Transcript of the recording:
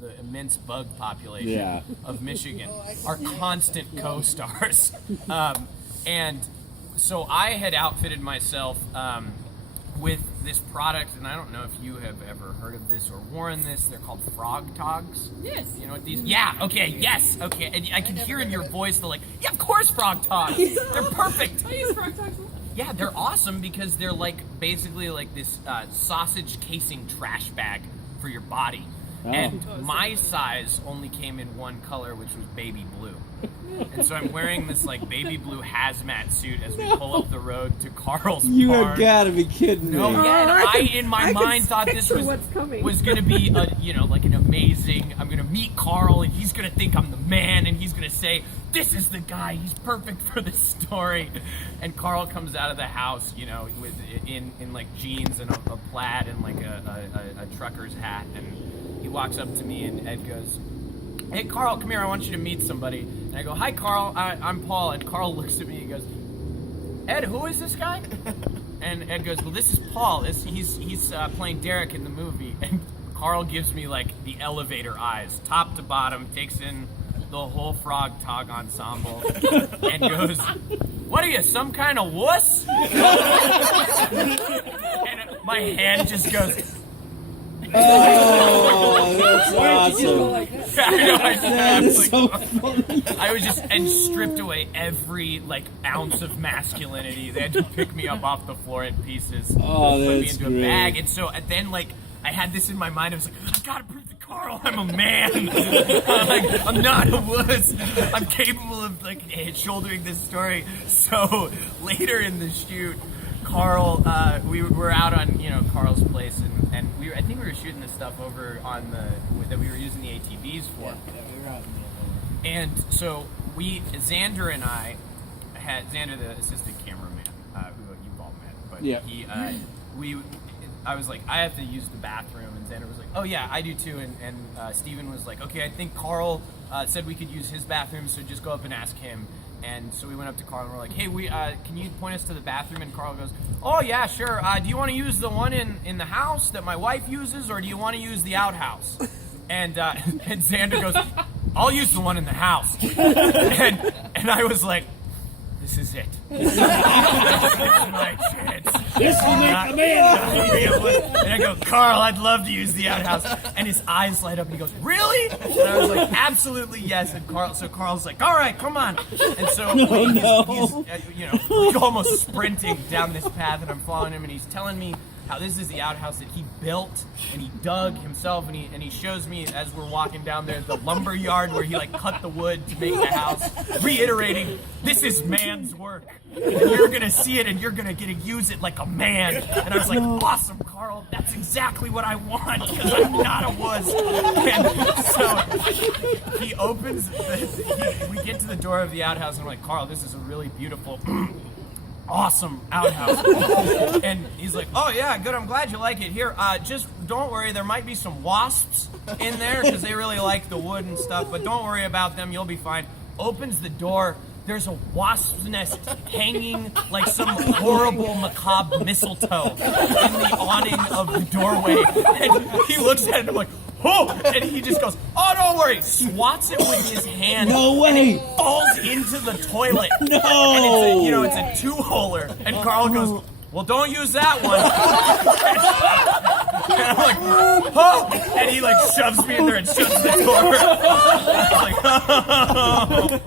the immense bug population of Michigan, are constant co-stars. And so I had outfitted myself with this product, and I don't know if you have ever heard of this or worn this. They're called frog togs. Yes. You know what these? Yeah. Okay. Yes. Okay. And I can hear in your voice the yeah, of course, frog togs. They're perfect. I use frog togs. Yeah, they're awesome because they're basically like this sausage casing trash bag for your body. Oh. And my size only came in one color, which was baby blue. And so I'm wearing this baby blue hazmat suit as we pull up the road to Karl's You barn. have got to be kidding me. No, yeah, and I in my mind thought this was going to be an amazing. I'm going to meet Karl and he's going to think I'm the man and he's going to say, "This is the guy. He's perfect for this story." And Karl comes out of the house, with in jeans and a plaid and a trucker's hat, and he walks up to me and Ed goes, "Hey, Karl, come here. I want you to meet somebody." And I go, "Hi, Karl. I'm Paul." And Karl looks at me and goes, "Ed, who is this guy?" And Ed goes, "Well, this is Paul. He's playing Derek in the movie." And Karl gives me the elevator eyes, top to bottom, takes in the whole frog tog ensemble, and goes, "What are you, some kind of wuss?" And my hand just goes. Oh, that's awesome. That is so funny. I was just stripped away every ounce of masculinity. They had to pick me up off the floor in pieces, oh, put me that's into great. a bag, and so then I had this in my mind. I was I gotta prove to Karl I'm a man. I'm not a wuss. I'm capable of shouldering this story. So later in the shoot, Karl, we were out on Karl's place, and I think we were shooting this stuff over on that we were using the ATVs for. Yeah, we were out in and so Xander and I had Xander, the assistant cameraman, who you've all met, but I was I have to use the bathroom, and Xander was "Oh yeah, I do too," and Steven was "Okay, I think Karl said we could use his bathroom, so just go up and ask him." And so we went up to Karl and we're "Hey, can you point us to the bathroom?" And Karl goes, "Oh yeah, sure. Do you want to use the one in the house that my wife uses, or do you want to use the outhouse?" And and Xander goes, "I'll use the one in the house." And I was "This is it. This is my chance. This will make the man." And I go, "Karl, I'd love to use the outhouse." And his eyes light up and he goes, "Really?" And I was "Absolutely, yes." And Karl's "All right, come on." And so he's almost sprinting down this path, and I'm following him, and he's telling me how this is the outhouse that he built and he dug himself, and he shows me as we're walking down there the lumber yard where he cut the wood to make the house, reiterating, "This is man's work, and you're gonna see it, and you're gonna get to use it like a man." And I was "Awesome, Karl, that's exactly what I want, because I'm not a wuss." And so he opens we get to the door of the outhouse, and I'm "Karl, this is a really beautiful awesome outhouse." And he's "Oh yeah, good, I'm glad you like it. Here, just don't worry, there might be some wasps in there because they really like the wood and stuff, but don't worry about them, you'll be fine." Opens the door, there's a wasp's nest hanging like some horrible macabre mistletoe in the awning of the doorway. And he looks at it and I'm "Oh!" And he just goes, "Oh, don't worry," swats it with his hand. No way. And it falls into the toilet. No. And it's a two-holer. And Karl goes, "Well, don't use that one." And I'm "Oh!" And he shoves me in there and shuts the door. I was "Oh."